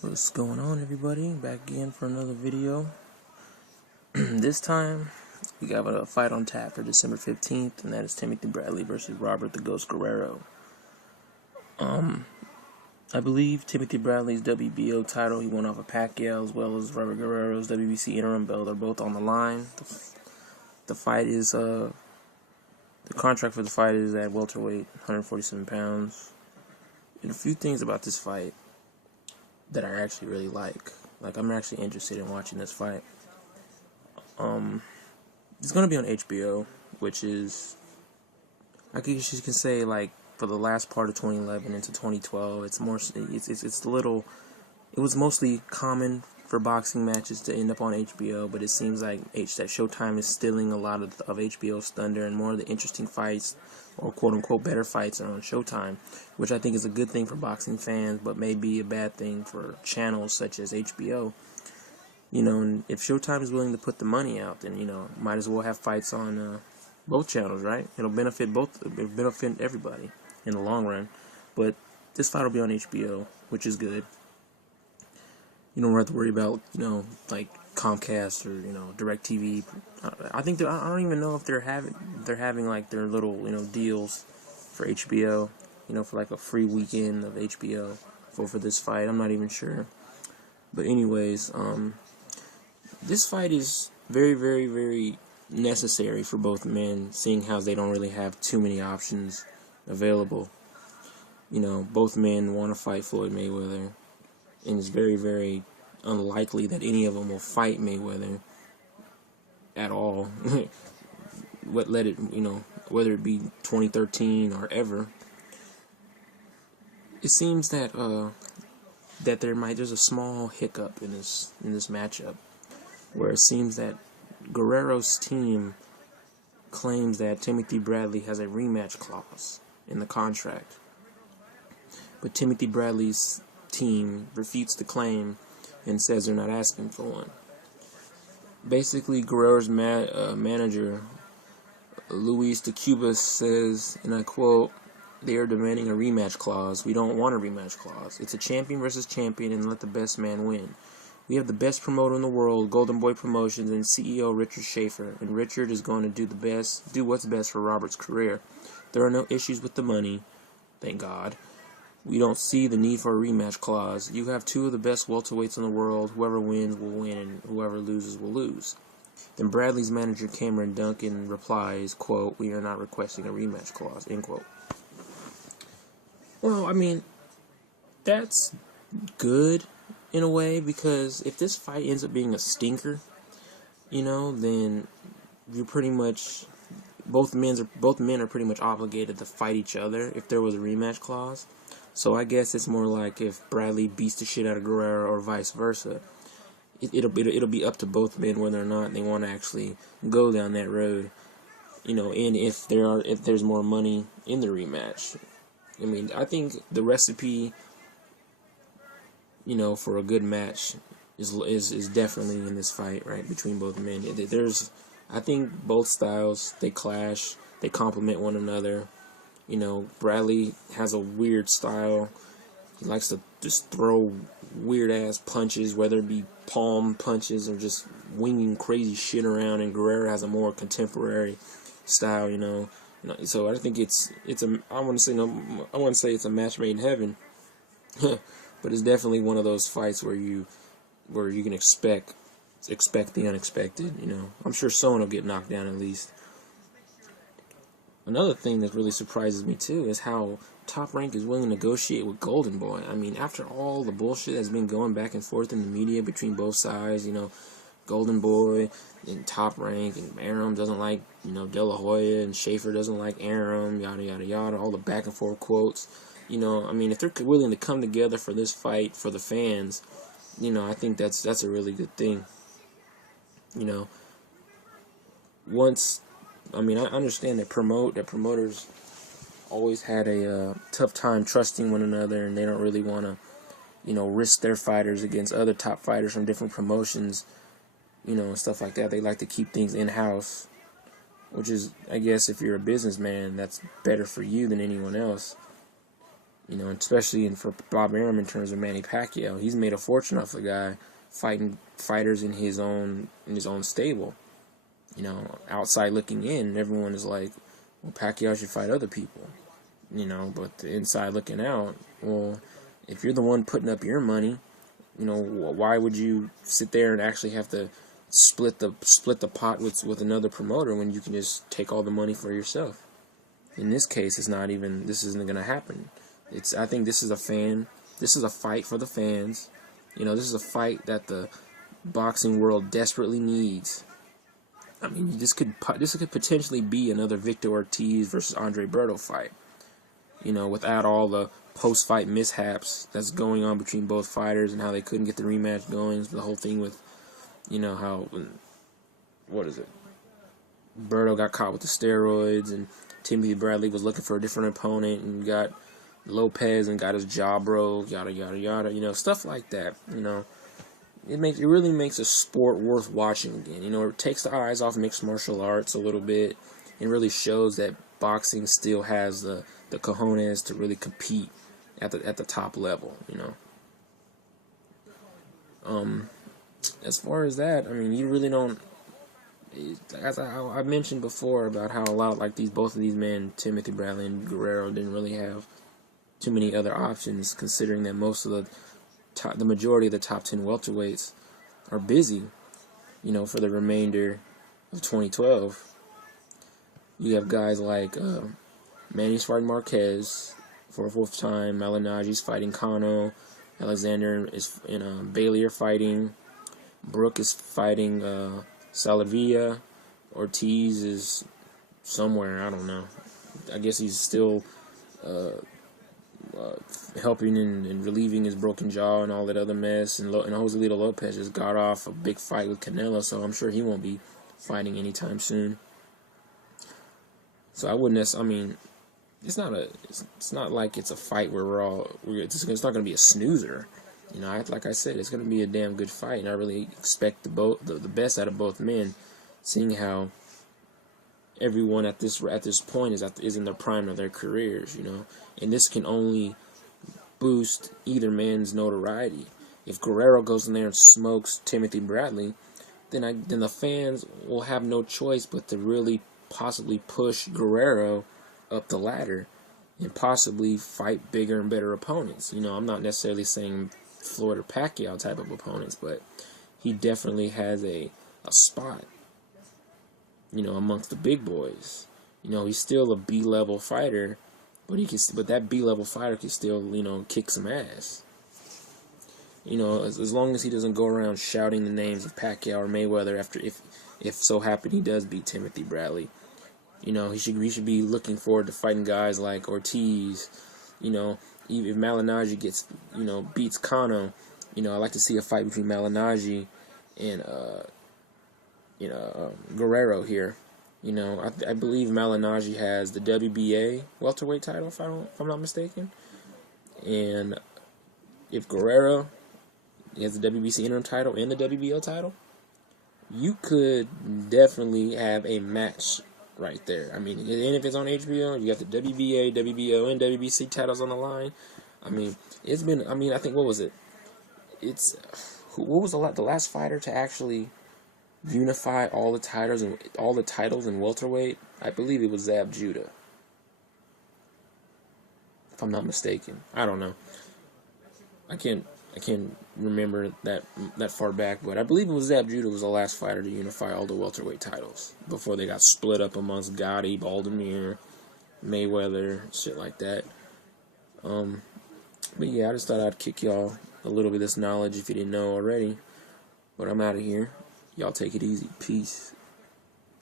What's going on, everybody? Back again for another video. This time we got a fight on tap for December 15th, and that is Timothy Bradley versus Robert the Ghost Guerrero. I believe Timothy Bradley's WBO title, he won off of Pacquiao, as well as Robert Guerrero's WBC interim belt, are both on the line. The fight is the contract for the fight is at welterweight, 147 pounds. And a few things about this fight that I actually really like. I'm actually interested in watching this fight. It's gonna be on HBO, which is, I guess you can say, like, for the last part of 2011 into 2012. It's a little. It was mostly common for boxing matches to end up on HBO, but it seems like that Showtime is stealing a lot of HBO's thunder, and more of the interesting fights, or quote-unquote better fights, are on Showtime, which I think is a good thing for boxing fans, but may be a bad thing for channels such as HBO. And if Showtime is willing to put the money out, then, might as well have fights on both channels, right? It'll benefit everybody in the long run. But this fight will be on HBO, which is good. You don't have to worry about, like Comcast or, DirecTV. I think I don't even know if they're having like their little, deals for HBO, for like a free weekend of HBO for this fight. I'm not even sure. But anyways, this fight is very, very, very necessary for both men, seeing how they don't really have too many options available. Both men want to fight Floyd Mayweather, and it's very, very unlikely that any of them will fight Mayweather at all. Whether it be 2013 or ever. It seems that there's a small hiccup in this matchup, where it seems that Guerrero's team claims that Timothy Bradley has a rematch clause in the contract, but Timothy Bradley's team refutes the claim and says they're not asking for one. Basically, Guerrero's manager, Luis de Cuba, says, and I quote, "They are demanding a rematch clause. We don't want a rematch clause. It's a champion versus champion, and let the best man win. We have the best promoter in the world, Golden Boy Promotions, and CEO Richard Schaefer, and Richard is going to do what's best for Robert's career. There are no issues with the money, thank God. We don't see the need for a rematch clause. You have two of the best welterweights in the world. Whoever wins will win, and whoever loses will lose." Then Bradley's manager, Cameron Duncan, replies, quote, "We are not requesting a rematch clause," end quote. Well, I mean, that's good in a way, because if this fight ends up being a stinker, then you're pretty much, both men are pretty much obligated to fight each other if there was a rematch clause. So I guess it's more like if Bradley beats the shit out of Guerrero or vice versa. It'll be up to both men whether or not they want to actually go down that road. And if there's more money in the rematch. I mean, I think the recipe, for a good match is definitely in this fight, right, between both men. I think both styles, they clash, they complement one another. Bradley has a weird style. He likes to just throw weird-ass punches, whether it be palm punches or just winging crazy shit around, and Guerrero has a more contemporary style, So I think I want to say it's a match made in heaven. But it's definitely one of those fights where you can expect the unexpected. I'm sure someone will get knocked down at least. Another thing that really surprises me too is how Top Rank is willing to negotiate with Golden Boy. I mean, after all the bullshit that's been going back and forth in the media between both sides, Golden Boy and Top Rank, and Arum doesn't like, De La Hoya, and Schaefer doesn't like Arum, yada yada yada, all the back and forth quotes. I mean, if they're willing to come together for this fight for the fans, I think that's a really good thing. I understand that promoters always had a tough time trusting one another, and they don't really want to, risk their fighters against other top fighters from different promotions, and stuff like that. They like to keep things in-house, which is, I guess, if you're a businessman, that's better for you than anyone else. You know, especially for Bob Arum in terms of Manny Pacquiao, he's made a fortune off the guy fighting fighters in his own stable. You know, outside looking in, everyone is like, well, Pacquiao should fight other people. You know, but the inside looking out, well, if you're the one putting up your money, you know, why would you sit there and actually have to split the pot with another promoter when you can just take all the money for yourself? In this case, this isn't going to happen. I think this is a fight for the fans. You know, this is a fight that the boxing world desperately needs. I mean, this could potentially be another Victor Ortiz versus Andre Berto fight. You know, without all the post-fight mishaps that's going on between both fighters and how they couldn't get the rematch going. The whole thing with, you know, how, what is it? Berto got caught with the steroids, and Timothy Bradley was looking for a different opponent and got Lopez and got his jaw broke, yada yada yada. You know, stuff like that. You know, it really makes a sport worth watching again. You know, it takes the eyes off mixed martial arts a little bit, and really shows that boxing still has the cojones to really compete at the top level. You know. As far as that, I mean, you really don't. As I mentioned before about how a lot like both of these men, Timothy Bradley and Guerrero, didn't really have too many other options, considering that most of the majority of the top 10 welterweights are busy, you know, for the remainder of 2012. You have guys like Manny's fighting Marquez for a fourth time, Malinagi's fighting Kano, Alexander Bailey are fighting, Brook is fighting Salavia, Ortiz is somewhere, I don't know. I guess he's still helping and relieving his broken jaw and all that other mess. And Joselito Lopez just got off a big fight with Canelo, so I'm sure he won't be fighting anytime soon. So I wouldn't. I mean, it's not like it's a fight where it's not going to be a snoozer. You know, like I said, it's going to be a damn good fight, and I really expect the best out of both men, seeing how everyone at this point is in the prime of their careers. You know, and this can only boost either man's notoriety. If Guerrero goes in there and smokes Timothy Bradley, then the fans will have no choice but to really possibly push Guerrero up the ladder and possibly fight bigger and better opponents. You know, I'm not necessarily saying Floyd or Pacquiao type of opponents, but he definitely has a spot, you know, amongst the big boys. You know, he's still a B-level fighter, but that B-level fighter can still, you know, kick some ass. You know, as long as he doesn't go around shouting the names of Pacquiao or Mayweather if so happen he does beat Timothy Bradley. You know, he should be looking forward to fighting guys like Ortiz. You know, if Malinaji beats Kano, you know, I like to see a fight between Malinaji and Guerrero here. You know, I believe Malinaji has the WBA welterweight title, if I'm not mistaken. And if Guerrero has the WBC interim title and the WBO title, you could definitely have a match right there. I mean, and if it's on HBO, you got the WBA, WBO, and WBC titles on the line. I mean, it's been. I mean, I think what was it? What was the last fighter to actually unify all the titles in welterweight? I believe it was Zab Judah, if I'm not mistaken. I don't know. I can't remember that far back, but I believe it was Zab Judah was the last fighter to unify all the welterweight titles before they got split up amongst Gotti, Baldomir, Mayweather, shit like that. But yeah, I just thought I'd kick y'all a little bit of this knowledge if you didn't know already. But I'm out of here. Y'all take it easy. Peace.